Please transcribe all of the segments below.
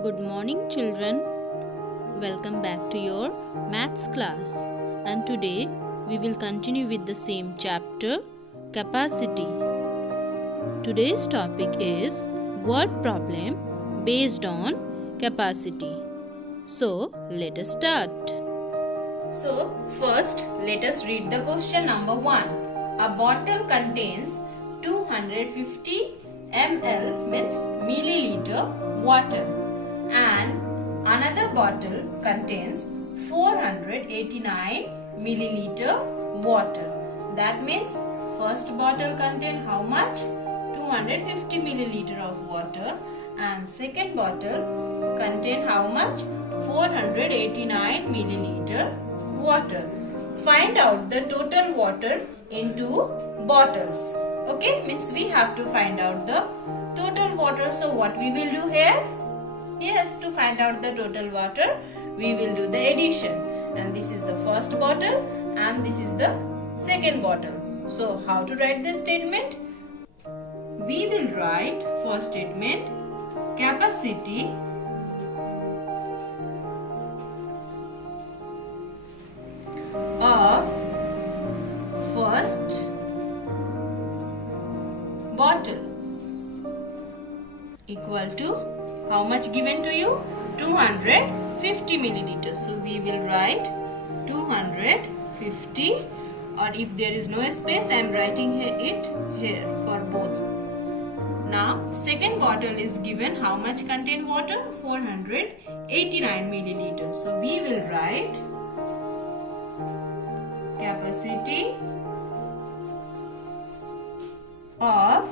Good morning, children. Welcome back to your maths class. And today we will continue with the same chapter, capacity. Today's topic is word problem based on capacity. So, let us start. So, first let us read the question number 1. A bottle contains 250 ml means milliliter water and another bottle contains 489 milliliter water. That means first bottle contains how much? 250 milliliter of water and second bottle contain how much? 489 milliliter water. Find out the total water into bottles. Okay, means we have to find out the total water. So what we will do here? Yes, to find out the total water, we will do the addition. And this is the first bottle and this is the second bottle. So how to write this statement? We will write first statement, capacity of first bottle equal to how much given to you? 250 milliliters. So we will write 250, or if there is no space, I am writing it here for both. Now second bottle is given how much contain water? 489 milliliters. So we will write capacity of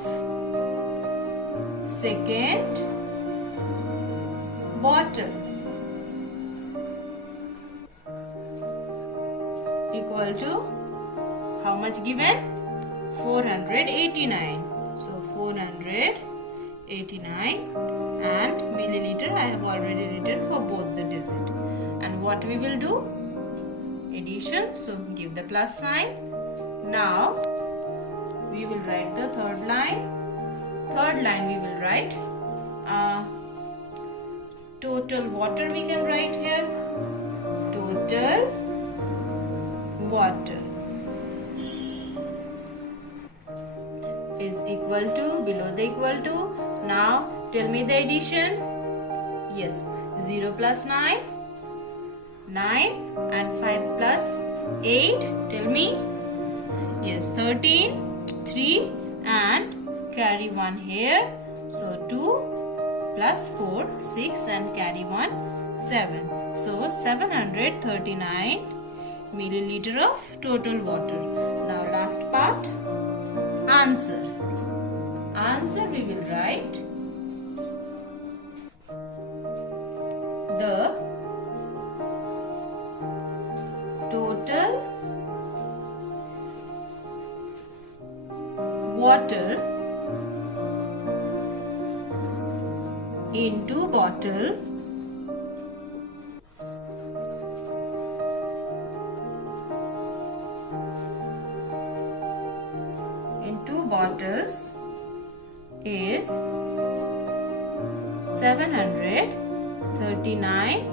second bottle equal to how much given? 489. So 489 and milliliter I have already written for both the digit. And what we will do? Addition. So give the plus sign. Now we will write the third line. Third line we will write total water we can write here. Total water is equal to, below the equal to. Now tell me the addition. Yes, 0 plus 9. 9 and 5 plus 8. Tell me. Yes, 13. 3 and carry 1 here. So 2 plus 4, 6 and carry 1, 7. So 739 milliliter of total water. Now last part, answer. Answer we will write the total water into bottle into bottles is 739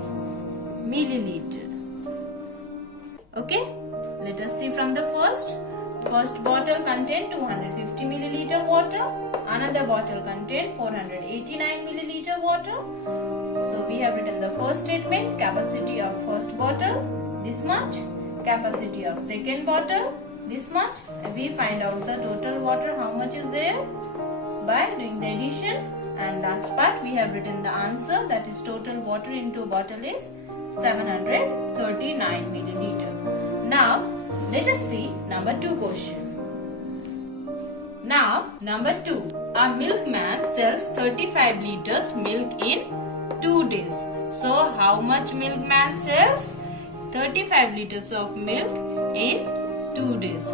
milliliter. Okay, let us see from the first. First bottle contain 250 milliliter water. Another bottle contain 489 milliliter water. So we have written the first statement, capacity of first bottle this much, capacity of second bottle this much. And we find out the total water how much is there by doing the addition. And last part we have written the answer, that is total water into bottle is 739 milliliter. Now let us see number 2 question. Now number 2. A milkman sells 35 liters milk in 2 days. So how much milkman sells? 35 liters of milk in 2 days.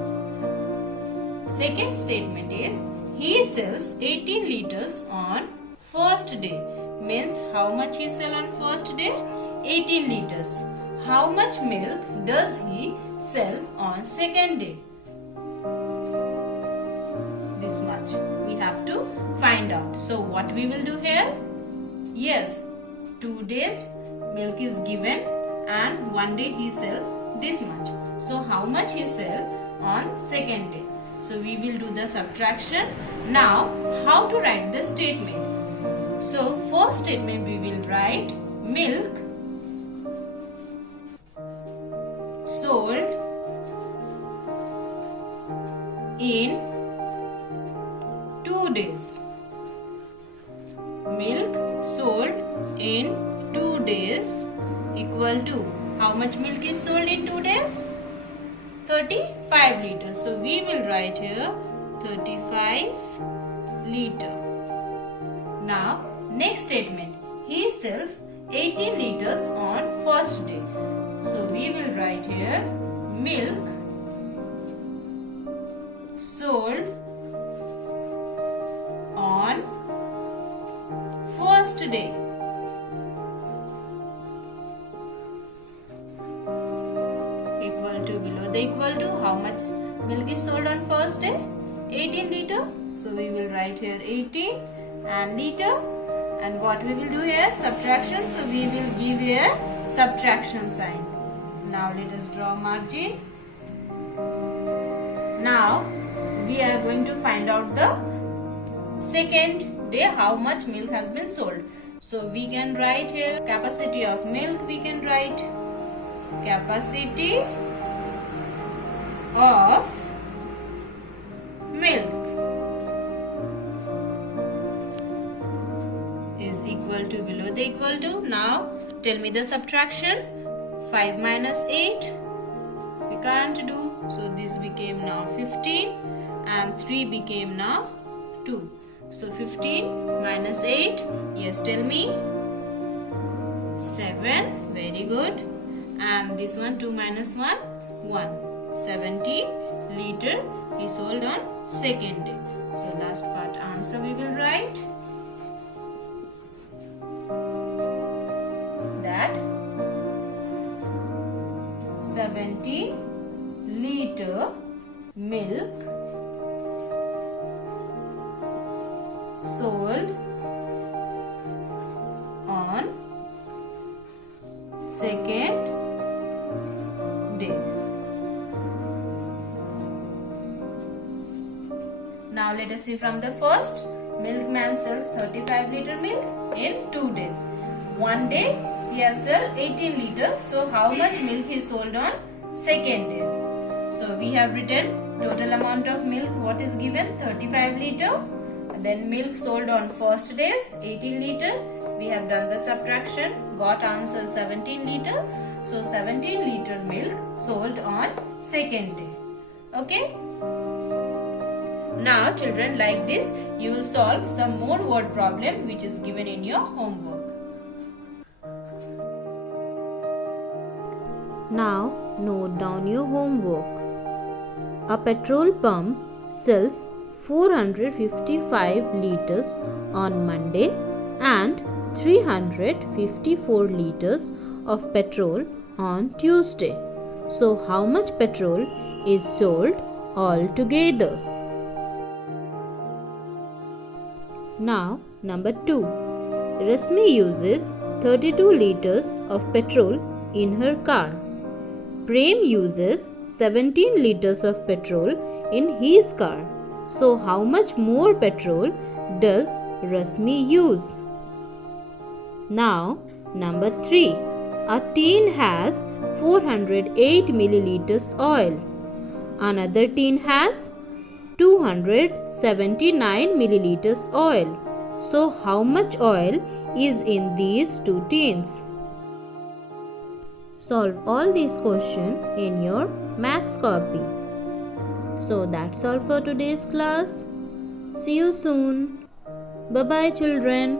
Second statement is he sells 18 liters on first day. Means how much he sell on first day? 18 liters. How much milk does he sell on second day? This much we have to find out. So what we will do here? Yes, 2 days milk is given and one day he sell this much. So how much he sell on second day? So we will do the subtraction. Now how to write the statement? So first statement we will write milk sold in 2 days. Milk sold in 2 days equal to how much milk is sold in 2 days? 35 liters. So we will write here 35 liter. Now next statement, he sells 18 liters on first day. So we will write here milk sold on first day. Equal to, below the equal to, how much milk is sold on first day? 18 liter. So we will write here 18 and liter. And what we will do here? Subtraction. So we will give here subtraction sign. Now let us draw margin. Now we are going to find out the second day how much milk has been sold. So we can write here capacity of milk. We can write capacity of milk is equal to, below the equal to. Now tell me the subtraction. 5 minus 8 we can't do, so this became now 15 and 3 became now 2. So 15 minus 8, yes, tell me. 7, very good. And this one, 2 minus 1, 1. 70 liter he sold on second day. So last part answer we will write that 70 liter milk sold on second days. Now let us see from the first. Milkman sells 35 liter milk in 2 days. One day he has sold 18 liters. So how much milk he sold on second day? So we have written total amount of milk. What is given? 35 liter. Then milk sold on first days 18 liter. We have done the subtraction. Got answer 17 liter. So 17 liter milk sold on second day. Okay. Now children, like this you will solve some more word problem which is given in your homework. Now note down your homework. A petrol pump sells 455 liters on Monday and 354 liters of petrol on Tuesday. So how much petrol is sold altogether? Now number 2. Rasmi uses 32 liters of petrol in her car. Prem uses 17 liters of petrol in his car. So how much more petrol does Rasmi use? Now number 3. A tin has 408 milliliters oil. Another tin has 279 milliliters oil. So how much oil is in these two tins? Solve all these questions in your maths copy. So that's all for today's class. See you soon. Bye bye children.